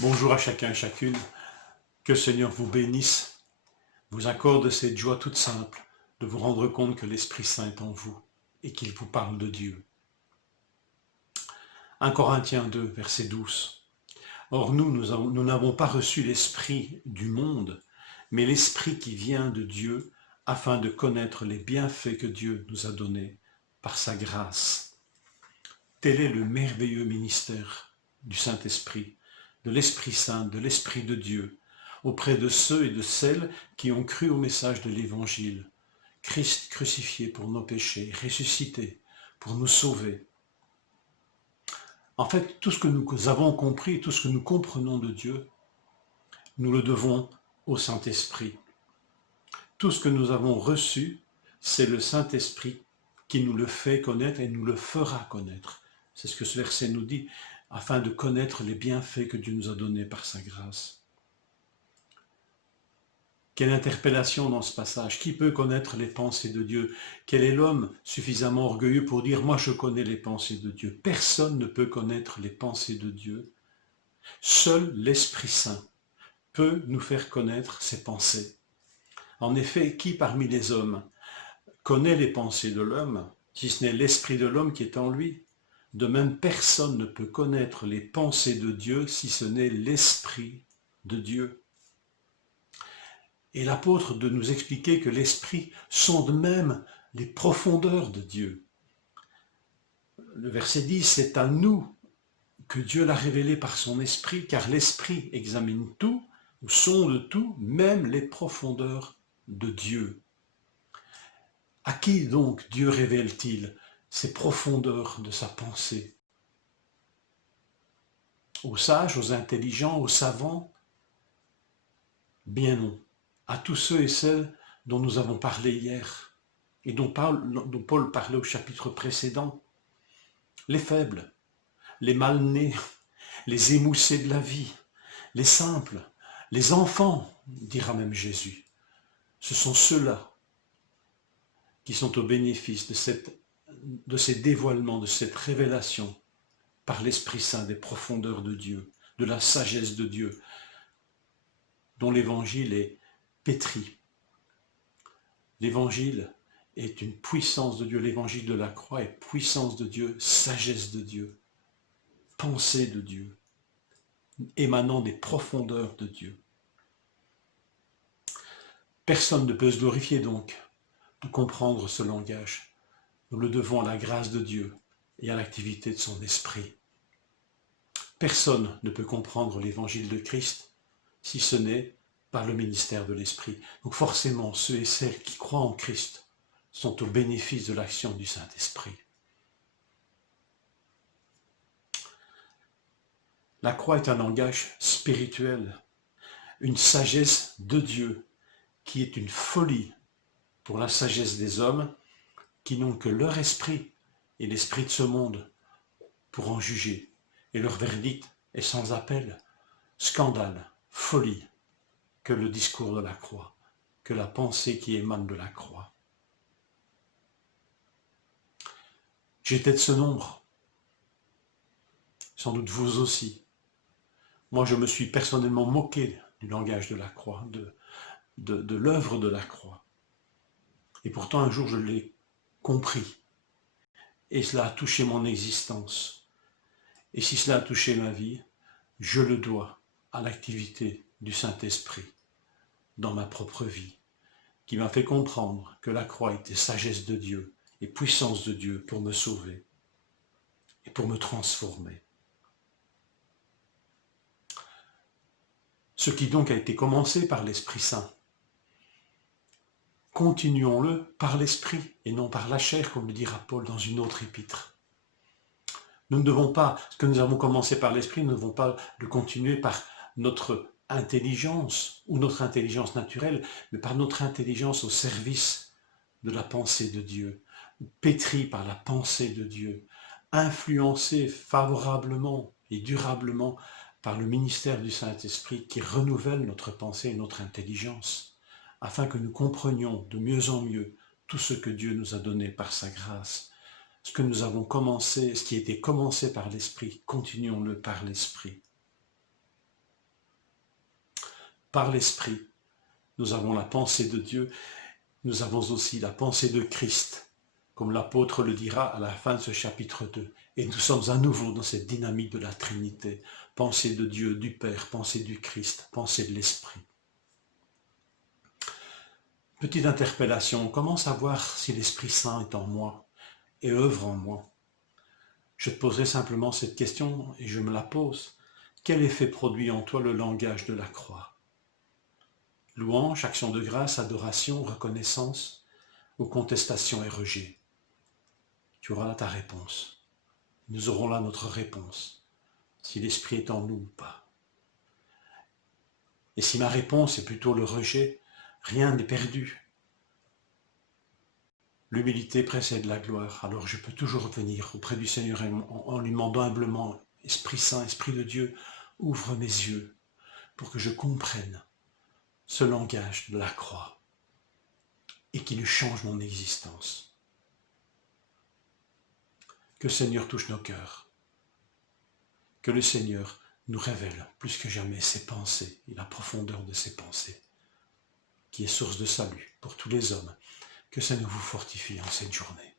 Bonjour à chacun et chacune, que le Seigneur vous bénisse, vous accorde cette joie toute simple de vous rendre compte que l'Esprit Saint est en vous et qu'il vous parle de Dieu. 1 Corinthiens 2, verset 12. Or nous n'avons pas reçu l'esprit du monde, mais l'esprit qui vient de Dieu, afin de connaître les bienfaits que Dieu nous a donnés par sa grâce. Tel est le merveilleux ministère du Saint-Esprit, de l'Esprit Saint, de l'Esprit de Dieu, auprès de ceux et de celles qui ont cru au message de l'Évangile. Christ crucifié pour nos péchés, ressuscité pour nous sauver. En fait, tout ce que nous avons compris, tout ce que nous comprenons de Dieu, nous le devons au Saint-Esprit. Tout ce que nous avons reçu, c'est le Saint-Esprit qui nous le fait connaître et nous le fera connaître. C'est ce que ce verset nous dit, afin de connaître les bienfaits que Dieu nous a donnés par sa grâce. Quelle interpellation dans ce passage. Qui peut connaître les pensées de Dieu? Quel est l'homme suffisamment orgueilleux pour dire « moi je connais les pensées de Dieu ». Personne ne peut connaître les pensées de Dieu. Seul l'Esprit Saint peut nous faire connaître ses pensées. En effet, qui parmi les hommes connaît les pensées de l'homme, si ce n'est l'esprit de l'homme qui est en lui? De même, personne ne peut connaître les pensées de Dieu si ce n'est l'Esprit de Dieu. Et l'apôtre de nous expliquer que l'Esprit sonde même les profondeurs de Dieu. Le verset 10, c'est à nous que Dieu l'a révélé par son Esprit, car l'Esprit examine tout, ou sonde tout, même les profondeurs de Dieu. À qui donc Dieu révèle-t-il ces profondeurs de sa pensée? Aux sages, aux intelligents, aux savants? Bien non. À tous ceux et celles dont nous avons parlé hier, et dont Paul parlait au chapitre précédent. Les faibles, les mal-nés, les émoussés de la vie, les simples, les enfants, dira même Jésus. Ce sont ceux-là qui sont au bénéfice de ces dévoilements, de cette révélation par l'Esprit Saint des profondeurs de Dieu, de la sagesse de Dieu, dont l'Évangile est pétri. L'Évangile est une puissance de Dieu, l'Évangile de la croix est puissance de Dieu, sagesse de Dieu, pensée de Dieu, émanant des profondeurs de Dieu. Personne ne peut se glorifier donc de comprendre ce langage. Nous le devons à la grâce de Dieu et à l'activité de son esprit. Personne ne peut comprendre l'évangile de Christ si ce n'est par le ministère de l'Esprit. Donc forcément, ceux et celles qui croient en Christ sont au bénéfice de l'action du Saint-Esprit. La croix est un langage spirituel, une sagesse de Dieu qui est une folie pour la sagesse des hommes qui n'ont que leur esprit et l'esprit de ce monde pour en juger. Et leur verdict est sans appel, scandale, folie, que le discours de la croix, que la pensée qui émane de la croix. J'étais de ce nombre, sans doute vous aussi. Moi, je me suis personnellement moqué du langage de la croix, de l'œuvre de la croix. Et pourtant, un jour, je l'ai compris. Et cela a touché mon existence. Et si cela a touché ma vie, je le dois à l'activité du Saint-Esprit dans ma propre vie, qui m'a fait comprendre que la croix était sagesse de Dieu et puissance de Dieu pour me sauver et pour me transformer. Ce qui donc a été commencé par l'Esprit Saint, continuons-le par l'Esprit et non par la chair, comme le dira Paul dans une autre épître. Nous ne devons pas, ce que nous avons commencé par l'Esprit, nous ne devons pas le continuer par notre intelligence ou notre intelligence naturelle, mais par notre intelligence au service de la pensée de Dieu, pétrie par la pensée de Dieu, influencée favorablement et durablement par le ministère du Saint-Esprit qui renouvelle notre pensée et notre intelligence, afin que nous comprenions de mieux en mieux tout ce que Dieu nous a donné par sa grâce. Ce que nous avons commencé, ce qui a été commencé par l'Esprit, continuons-le par l'Esprit. par l'Esprit, nous avons la pensée de Dieu, nous avons aussi la pensée de Christ, comme l'apôtre le dira à la fin de ce chapitre 2. Et nous sommes à nouveau dans cette dynamique de la Trinité, pensée de Dieu, du Père, pensée du Christ, pensée de l'Esprit. Petite interpellation, comment savoir si l'Esprit Saint est en moi et œuvre en moi? Je te poserai simplement cette question et je me la pose. Quel effet produit en toi le langage de la croix? Louange, action de grâce, adoration, reconnaissance ou contestation et rejet? Tu auras là ta réponse. Nous aurons là notre réponse, si l'Esprit est en nous ou pas. Et si ma réponse est plutôt le rejet, rien n'est perdu. L'humilité précède la gloire, alors je peux toujours venir auprès du Seigneur en lui demandant humblement, Esprit Saint, Esprit de Dieu, ouvre mes yeux pour que je comprenne ce langage de la croix et qu'il change mon existence. Que le Seigneur touche nos cœurs, que le Seigneur nous révèle plus que jamais ses pensées et la profondeur de ses pensées, qui est source de salut pour tous les hommes. Que ça nous vous fortifie en cette journée.